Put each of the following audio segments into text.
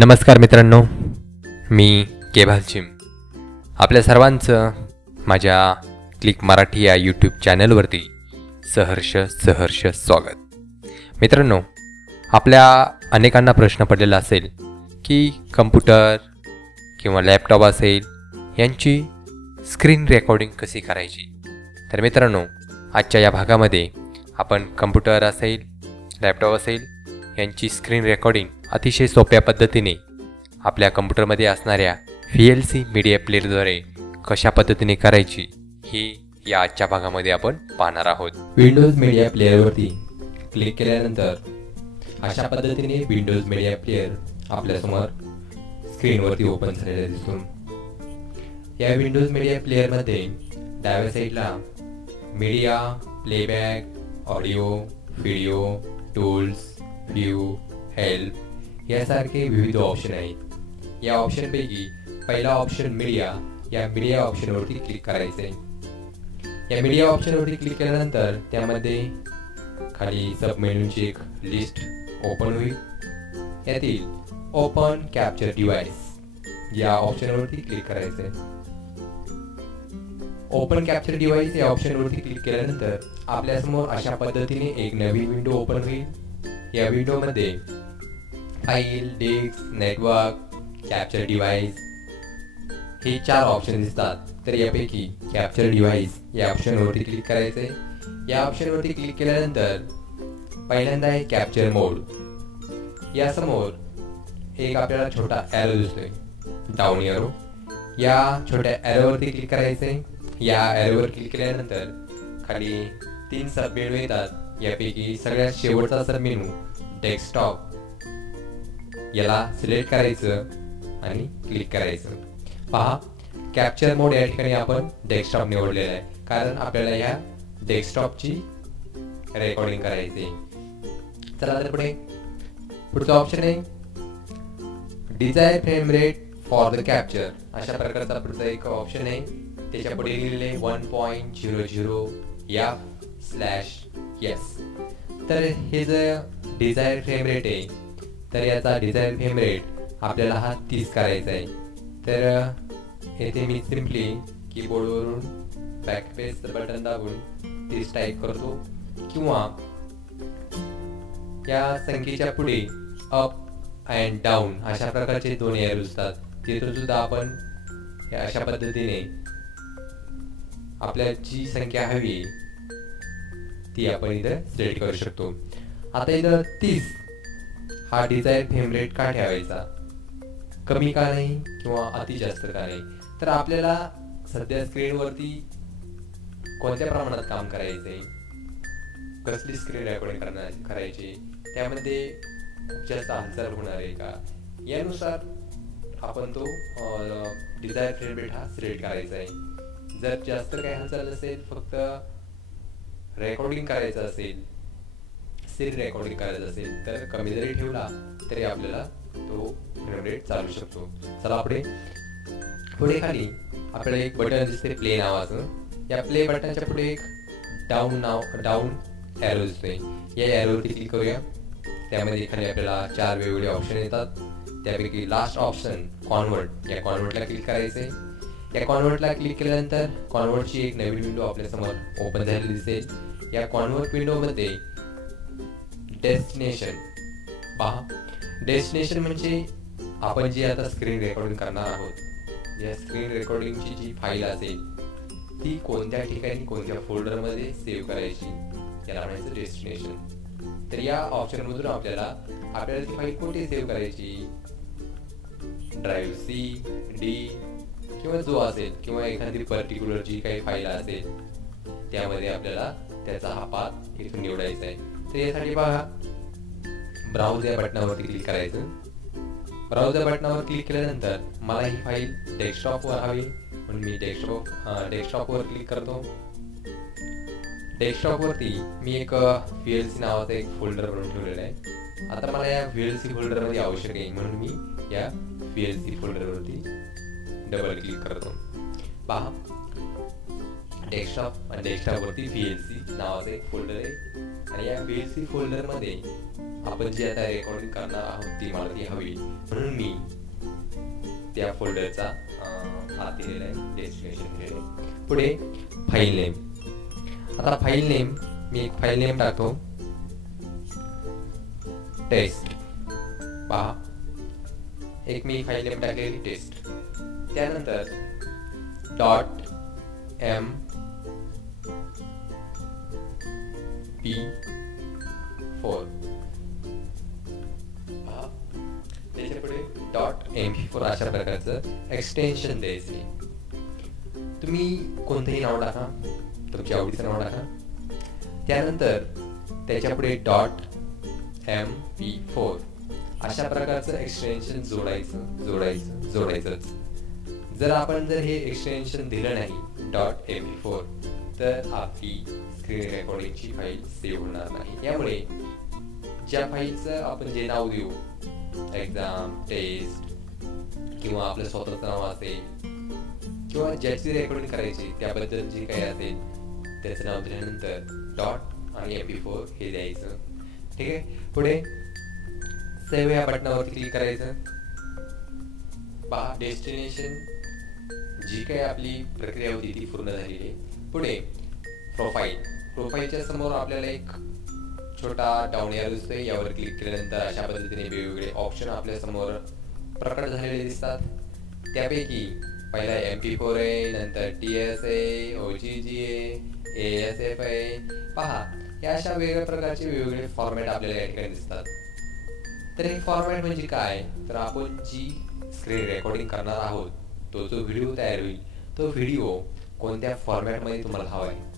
नमस्कार मित्रांनो, मी केभाल चिम आपल्या सर्वांचं माझ्या क्लिक मराठी या यूट्यूब चॅनलवरती सहर्ष स्वागत. मित्रांनो, आपल्या अनेकांना प्रश्न पडलेला असेल की कम्प्युटर किंवा लॅपटॉप असेल यांची स्क्रीन रेकॉर्डिंग कशी करायची. तर मित्रांनो, आजच्या या भागामध्ये आपण कम्प्युटर असेल, लॅपटॉप असेल यांची स्क्रीन रेकॉर्डिंग अतिशय सोप्या पद्धतीने आपल्या कम्प्युटरमध्ये असणाऱ्या VLC मीडिया प्लेअरद्वारे कशा पद्धतीने करायची ही या आजच्या भागामध्ये आपण पाहणार आहोत. विंडोज मीडिया प्लेअरवरती क्लिक केल्यानंतर अशा पद्धतीने विंडोज मीडिया प्लेअर आपल्यासमोर स्क्रीनवरती ओपन झालेला दिसतो. या विंडोज मीडिया प्लेअरमध्ये डाव्या साईडला media, playback, audio, video, tools, view, help यासारखे विविध ऑप्शन आहेत. या ऑप्शनपैकी पहिला ऑप्शन मीडिया, या मीडिया ऑप्शनवरती क्लिक करायचे. या मीडिया ऑप्शनवरती क्लिक केल्यानंतर त्यामध्ये खाली सब मेनूची एक लिस्ट ओपन होईल. यातील ओपन कॅप्चर डिव्हाइस या ऑप्शनवरती क्लिक करायचे. ओपन कॅप्चर डिव्हाइस या ऑप्शनवरती क्लिक केल्यानंतर आपल्यासमोर अशा पद्धतीने एक नवीन विंडो ओपन होईल. या विंडोमध्ये file, disk, network, capture device हे 4 ऑप्शन दिसतात. तर यापैकी कॅप्चर डिव्हाइस या ऑप्शनवरती क्लिक करायचे. या ऑप्शनवरती क्लिक केल्यानंतर पहिल्यांदा आहे कॅप्चर मोड. यासमोर एक आपल्याला छोटा ॲरो दिसतोय, डाऊन ॲरो. या छोट्या ॲरोवरती क्लिक करायचे. या ॲरोवर क्लिक केल्यानंतर खाली 3 सब मेनू येतात. यापैकी सगळ्यात शेवटचा सब मेनू डेस्कटॉप याला सिलेक्ट करायचं आणि क्लिक करायचं. पहा, कॅप्चर मोड या ठिकाणी आपण डेस्कटॉप निवडलेला आहे, कारण आपल्याला या डेस्कटॉपची रेकॉर्डिंग करायची. चला तर पुढचा ऑप्शन आहे desire frame rate for the capture. अशा प्रकारचा पुढचा एक ऑप्शन आहे. त्याच्या पुढे लिहिलेले 1.00 f/s. तर हे जे डिझायर फ्रेम रेट आहे, तर याचा डिझायर फ्रेम रेट आपल्याला हा 30 करायचा आहे. तर येथे मी सिम्पली कीबोर्डवरून बॅकस्पेस बटन दाबून 30 टाईप करतो, किंवा या संख्येच्या पुढे अप अँड डाऊन अशा प्रकारचे 2 एरो असतात. तिथून सुद्धा आपण अशा पद्धतीने आपल्याला जी संख्या हवी ती आपण इथं सिलेक्ट करू शकतो. आता इथं 30 हा डिझायर फ्रेम रेट का ठेवायचा, कमी का नाही किंवा अति जास्त का नाही. तर आपल्याला सध्या स्क्रीनवरती कोणत्या प्रमाणात काम करायचंय, कसली स्क्रीन रेकॉर्डिंग करायची, त्यामध्ये जास्त हालचाल होणार आहे का, यानुसार आपण तो डिझायर फ्रेम रेट हा सिलेक्ट करायचा आहे. जर जास्त काही हालचाल नसेल, फक्त रेकॉर्डिंग करायचं असेल, स्थिर रेकॉर्डिंग करायचं असेल, तर कमी जरी ठेवला तरी आपल्याला तो फ्रेम रेट चालू शकतो. चला पुढे खाली आपल्याला एक बटन दिसते प्ले नावाचं. या प्ले बटनच्या पुढे एक डाऊन ॲरो दिसतोय. या ॲरोवरती क्लिक करूया. त्यामध्ये खाली आपल्याला 4 वेगवेगळे ऑप्शन येतात. त्यापैकी लास्ट ऑप्शन कॉन्व्हर्ट, या कॉन्व्हर्टला क्लिक करायचे. या कॉन्व्हर्टला क्लिक केल्यानंतर कॉन्व्हर्टची एक नवीन विंडो आपल्यासमोर ओपन झालेली दिसेल. या कॉन्व्हर्ट विंडोमध्ये डेस्टिनेशन, पहा, डेस्टिनेशन म्हणजे आपण जी आता स्क्रीन रेकॉर्डिंग करणार आहोत, या स्क्रीन रेकॉर्डिंगची जी फाईल असेल ती कोणत्या ठिकाणी, कोणत्या फोल्डरमध्ये सेव्ह करायची, याला म्हणायचं डेस्टिनेशन. तर या ऑप्शनमधून आपल्याला ती फाईल कुठे सेव्ह करायची, ड्राईव्ह C, D किंवा जो असेल, किंवा एखादी पर्टिक्युलर जी काही फाईल असेल त्यामध्ये आपल्याला त्याचा हा पाथ इथून निवडायचा आहे. तर यासाठी पहा, ब्राउज या बटनावरती क्लिक करायचं. ब्राउज या बटनावर क्लिक केल्यानंतर मला ही फाईल डेस्कटॉपवर हवी, म्हणून मी डेस्कटॉपवर क्लिक करतो. डेस्कटॉपवरती मी एक VLC नावाचा एक फोल्डर बनवून ठेवलेला आहे. आता मला या VLC फोल्डरमध्ये आवश्यक आहे, म्हणून मी या VLC फोल्डरवरती डबल क्लिक करतो. पहा, डेस्कटॉपवरती VLC नावाचा एक फोल्डर आहे. आणि या VLC फोल्डरमध्ये आपण जे आता रेकॉर्डिंग करणार आहोत ती मला ती हवी, म्हणून मी त्या फोल्डरचा हात दिलेला आहे, डेस्टिनेशन दिलेलं आहे. पुढे फाईल नेम. आता फाईल नेम मी एक फाईल नेम टाकतो, टेस्ट. पहा, एक मी फाईल नेम टाकलेली टेस्ट. त्यानंतर .mp4 त्याच्या पुढे .mp4 अशा प्रकारचं एक्सटेन्शन द्यायचे. तुम्ही कोणतंही नाव टाका, तुमच्या आवडीचं नाव टाका. त्यानंतर त्याच्या पुढे .mp4 अशा प्रकारचं एक्सटेन्शन जोडायचंच. जर आपण हे एक्सटेन्शन दिलं नाही .mp4 तर आपली स्क्रीन रेकॉर्डिंगची फाईल सेव्ह होणार नाही. त्यामुळे ज्या फाईलचं आपण जे नाव देऊ, एक्झाम, टेस्ट किंवा आपलं स्वतःचं नाव असेल किंवा ज्याची रेकॉर्डिंग करायची त्याबद्दल जे काही असेल त्याचं नाव दिल्यानंतर आणि .mp4 हे द्यायचं. ठीक आहे. पुढे सेव्ह या बटनावरती क्लिक करायचं. पहा, डेस्टिनेशन जी काही आपली प्रक्रिया होती ती पूर्ण झालेली आहे. पुढे प्रोफाईलच्या समोर आपल्याला एक छोटा डाऊन एरो दिसतोय. यावर क्लिक केल्यानंतर अशा पद्धतीने वेगवेगळे ऑप्शन आपल्या समोर प्रकट झालेले दिसतात. त्यापैकी पहिला MP4 आहे, नंतर TS आहे, OGG आहे, ASF आहे. पहा, या अशा वेगवेगळ्या प्रकारचे वेगवेगळे फॉर्मॅट आपल्याला या ठिकाणी दिसतात. तर हे फॉर्मॅट म्हणजे काय, तर आपण जी स्क्रीन रेकॉर्डिंग करणार आहोत तो जो व्हिडिओ तयार होईल तो व्हिडिओ कोणत्या फॉर्मॅटमध्ये तुम्हाला हवा आहे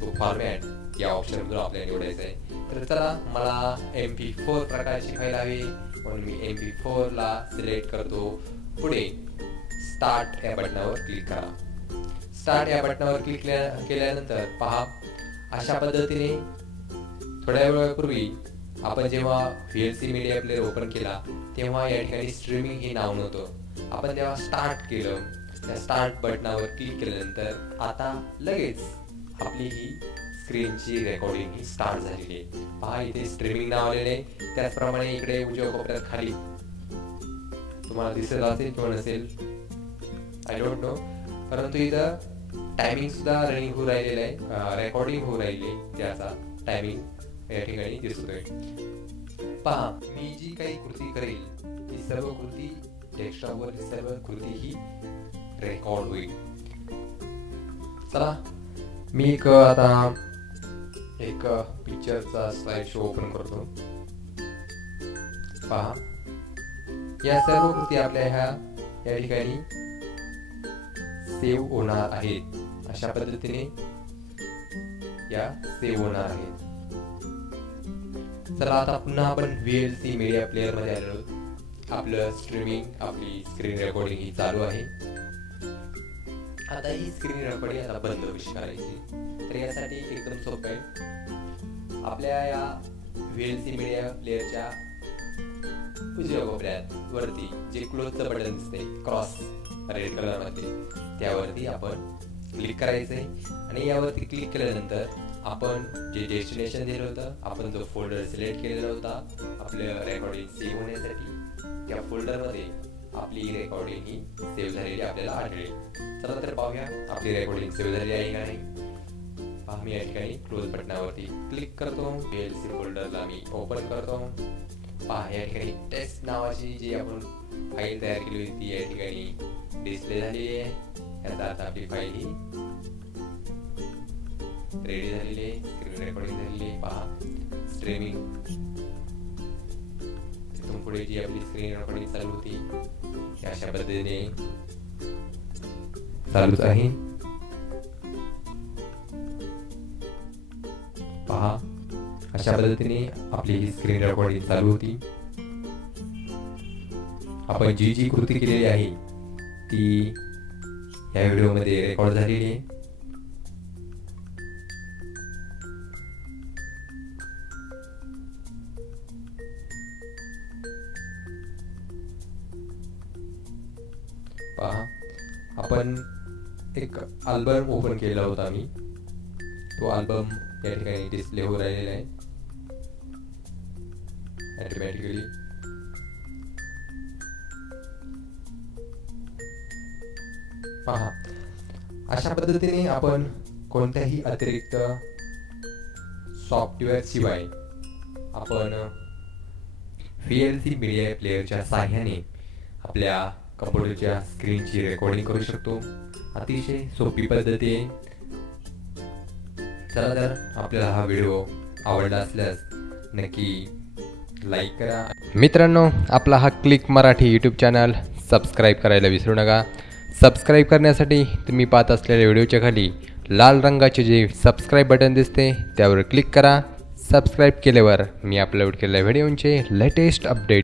तो फॉर्मॅट या ऑप्शनमधून आपल्याला निवडायचा आहे. तर चला, मला MP4 प्रकारची फाईल हवी म्हणून मी MP4 ला सिलेक्ट करतो. पुढे स्टार्ट या बटनावर क्लिक करा. स्टार्ट या बटनावर क्लिक केल्यानंतर पहा, अशा पद्धतीने थोड्या वेळापूर्वी आपण जेव्हा VLC मीडिया प्लेअर ओपन केला तेव्हा या ठिकाणी स्ट्रीमिंग हे नाव नव्हतं. आपण जेव्हा स्टार्ट केलं, त्या स्टार्ट बटनावर क्लिक केल्यानंतर आता लगेच आपली ही स्क्रीनची रेकॉर्डिंग ही स्टार्ट झालेली आहे. पहा, इथे स्ट्रीमिंग नाव आलेले आहे. त्याचप्रमाणे इकडे उजव्या कोपऱ्यात खाली तुम्हाला दिसत असेल किंवा नसेल, आय डोंट नो, परंतु इथं टायमिंग सुद्धा रनिंग होऊ राहिलेलं आहे, रेकॉर्डिंग होऊ राहिली आहे, त्याचा टायमिंग या ठिकाणी दिसतोय. पहा, मी जी काही कृती करेल ती सर्व कृती डेस्कटॉपवर सर्व कृती ही रेकॉर्ड होईल. चला, मी आता एक पिक्चरचा स्लाइड शो ओपन करतो. पहा, या सर्व कृती आपल्या या ठिकाणी सेव्ह होणार आहेत. अशा पद्धतीने या सेव्ह होणार आहेत. चला, आता पुन्हा आपण VLC मीडिया प्लेअर मध्ये आलेलो. आपलं स्ट्रीमिंग, आपली स्क्रीन रेकॉर्डिंग ही चालू आहे. आता ही स्क्रीन रेकॉर्डिंग आता बंद कशी करायची, तर यासाठी एकदम सोपं आहे. आपल्या या VLC मीडिया प्लेअरच्या उजव्या कोपऱ्यात वरती जे क्लोजचं बटन दिसते क्रॉस रेड कलर मध्ये, त्यावरती आपण क्लिक करायचंय. आणि यावरती क्लिक केल्यानंतर आपण जे डेस्टिनेशन दिलं होतं, आपण जो फोल्डर सिलेक्ट केलेला होता आपलं रेकॉर्डिंग सेव्ह होण्यासाठी, त्या फोल्डरमध्ये आपली रेकॉर्डिंग ही सेव्ह झालेली आपल्याला आढळेल. चला तर पाहूया आपली रेकॉर्डिंग सेव्ह झाली आहे का नाही. पहा, मी या ठिकाणी क्लोज बटनावरती क्लिक करतो. VLC फोल्डरला मी ओपन करतो. पहा, या ठिकाणी टेस्ट नावाची जी आपण फाईल तयार केली होती ती या ठिकाणी डिस्प्ले झालेली आहे. याचा अर्थ आपली फाईल ही रेडी झालेली आहे, स्क्रीन रेकॉर्डिंग झालेली आहे. पहा, स्ट्रीमिंग इथून पुढे जी आपली स्क्रीन रेकॉर्डिंग चालू होती ती अशा पद्धतीने चालूच आहे. पहा, अशा पद्धतीने आपली ही स्क्रीन रेकॉर्डिंग चालू होती. आपण जी कृती केलेली आहे ती या व्हिडिओमध्ये रेकॉर्ड झालेली आहे. पहा, आपण एक अल्बम ओपन केला होता मी, तो अल्बम या ठिकाणी डिस्प्ले होऊ राहिलेला आहे ऑटोमॅटिकली. पहा, अशा पद्धतीने आपण कोणत्याही अतिरिक्त सॉफ्टवेअर शिवाय आपण VLC मीडिया प्लेअरच्या साहाय्याने आपल्या कम्प्युटरच्या स्क्रीनची रेकॉर्डिंग करू शकतो. अतिशय सोपी पद्धती आहे. चला तर आपल्याला हा व्हिडिओ आवडला असल्यास नक्की लाईक करा. मित्रांनो, आपला हा click Marathi YouTube channel subscribe करायला विसरू नका. सबस्क्राईब करण्यासाठी तुम्ही पाहत असलेल्या व्हिडिओच्या खाली लाल रंगाचे जे सबस्क्राईब बटन दिसते त्यावर क्लिक करा. सबस्क्राईब केल्यावर मी अपलोड केलेल्या व्हिडिओचे लेटेस्ट अपडेट